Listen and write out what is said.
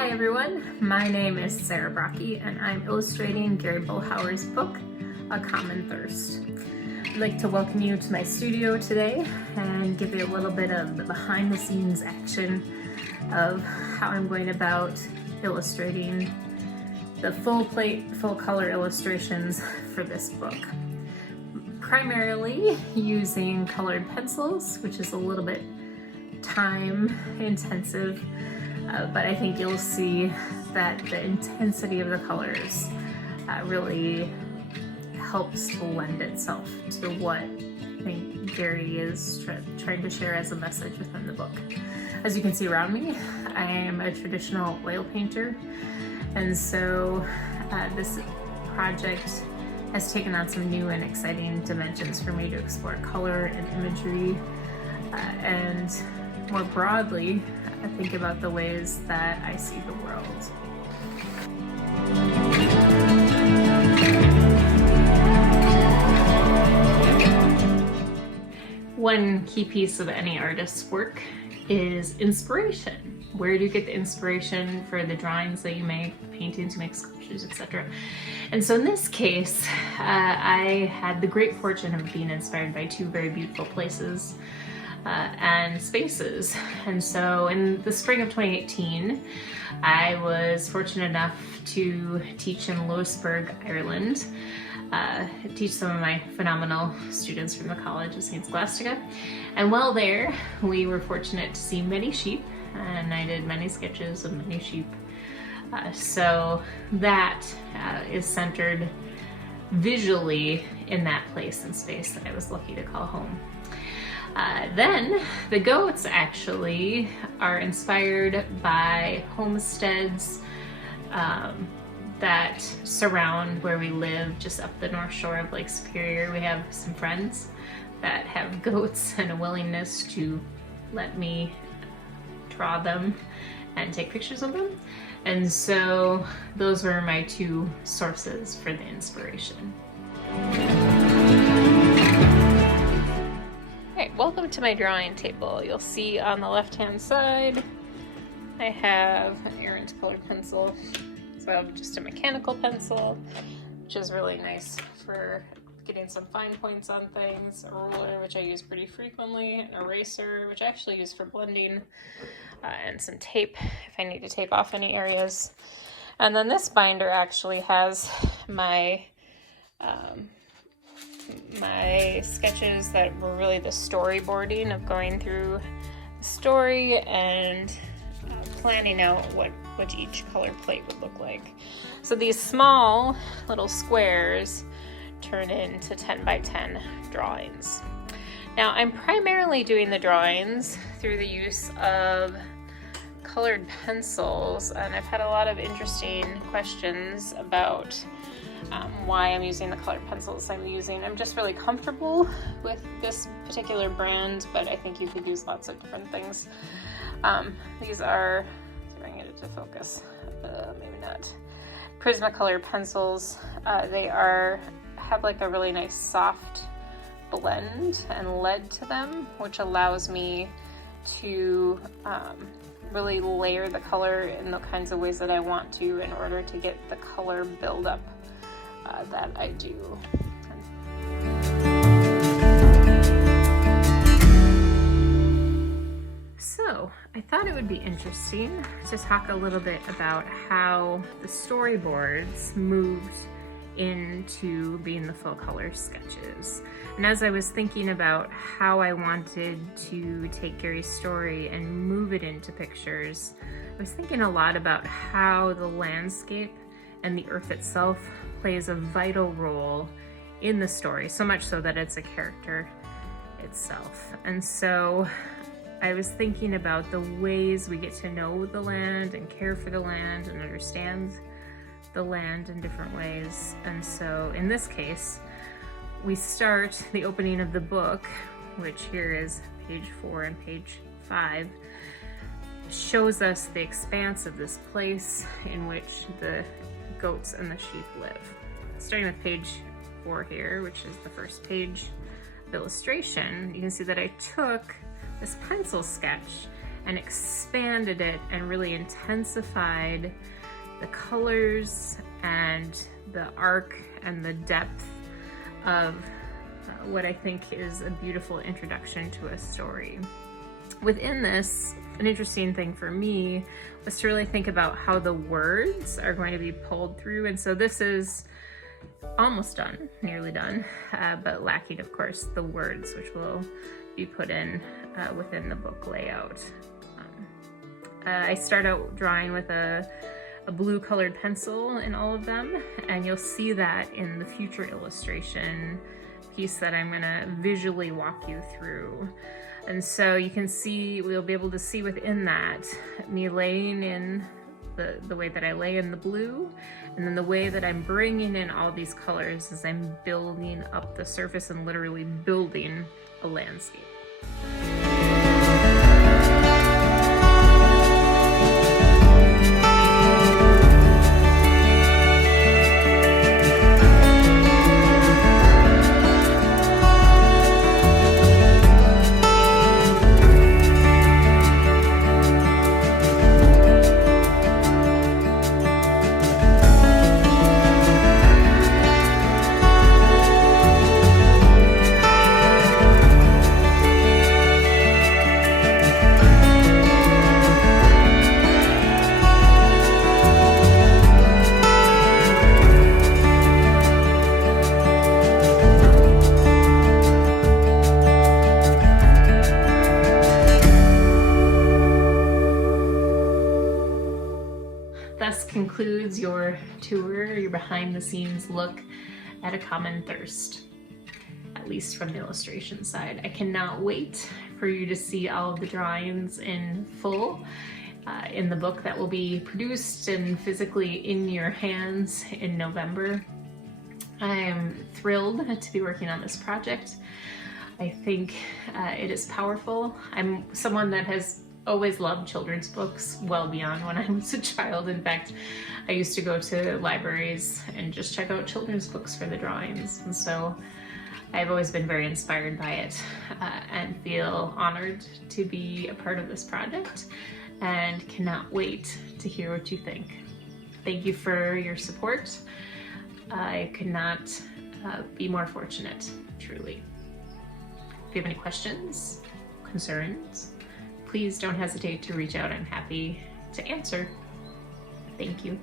Hi everyone, my name is Sarah Brockie and I'm illustrating Gary Bullhauer's book, A Common Thirst. I'd like to welcome you to my studio today and give you a little bit of the behind the scenes action of how I'm going about illustrating the full color illustrations for this book. Primarily using colored pencils, which is a little bit time intensive, but I think you'll see that the intensity of the colors really helps to lend itself to what I think Gary is trying to share as a message within the book. As you can see around me, I am a traditional oil painter, and so this project has taken on some new and exciting dimensions for me to explore color and imagery, and more broadly, I think about the ways that I see the world. One key piece of any artist's work is inspiration. Where do you get the inspiration for the drawings that you make, the paintings you make, sculptures, etc.? And so in this case, I had the great fortune of being inspired by two very beautiful places and spaces. And so in the spring of 2018, I was fortunate enough to teach in Louisburg, Ireland, teach some of my phenomenal students from the College of St. Scholastica. And while there, we were fortunate to see many sheep, and I did many sketches of many sheep. So that is centered visually in that place and space that I was lucky to call home. Then the goats actually are inspired by homesteads that surround where we live, just up the North Shore of Lake Superior. We have some friends that have goats and a willingness to let me draw them and take pictures of them. And so those were my two sources for the inspiration. Okay, welcome to my drawing table. You'll see on the left-hand side, I have an Aaron's colored pencil. So I have just a mechanical pencil, which is really nice for getting some fine points on things, a ruler, which I use pretty frequently, an eraser, which I actually use for blending, and some tape if I need to tape off any areas. And then this binder actually has my my sketches that were really the storyboarding of going through the story and planning out what each color plate would look like. So these small little squares turn into 10 by 10 drawings. Now I'm primarily doing the drawings through the use of colored pencils, and I've had a lot of interesting questions about why I'm using the colored pencils I'm using. I'm just really comfortable with this particular brand, but I think you could use lots of different things. These are, let's see if I can get it to focus, maybe not, Prismacolor pencils. They have like a really nice soft blend and lead to them, which allows me to really layer the color in the kinds of ways that I want to in order to get the color buildup that I do. So I thought it would be interesting to talk a little bit about how the storyboards moved into being the full color sketches. And as I was thinking about how I wanted to take Gary's story and move it into pictures, I was thinking a lot about how the landscape and the earth itself plays a vital role in the story, so much so that it's a character itself. And so I was thinking about the ways we get to know the land and care for the land and understand the land in different ways. And so in this case, we start the opening of the book, which here is page 4 and page 5, shows us the expanse of this place in which the goats and the sheep live. Starting with page 4 here, which is the first page of illustration, you can see that I took this pencil sketch and expanded it and really intensified the colors and the arc and the depth of what I think is a beautiful introduction to a story. Within this, an interesting thing for me was to really think about how the words are going to be pulled through. And so this is almost done, nearly done, but lacking, of course, the words, which will be put in within the book layout. I start out drawing with a blue colored pencil in all of them, and you'll see that in the future illustration piece that I'm gonna visually walk you through. And so you can see, we'll be able to see within that, me laying in the way that I lay in the blue, and then the way that I'm bringing in all these colors as I'm building up the surface and literally building a landscape. Thus concludes your tour, your behind the scenes look at A Common Thirst, at least from the illustration side. I cannot wait for you to see all of the drawings in full in the book that will be produced and physically in your hands in November. I am thrilled to be working on this project. I think it is powerful. I'm someone that has always loved children's books well beyond when I was a child. In fact, I used to go to libraries and just check out children's books for the drawings. And so I've always been very inspired by it and feel honored to be a part of this project and cannot wait to hear what you think. Thank you for your support. I could not be more fortunate, truly. If you have any questions, concerns, please don't hesitate to reach out. I'm happy to answer. Thank you.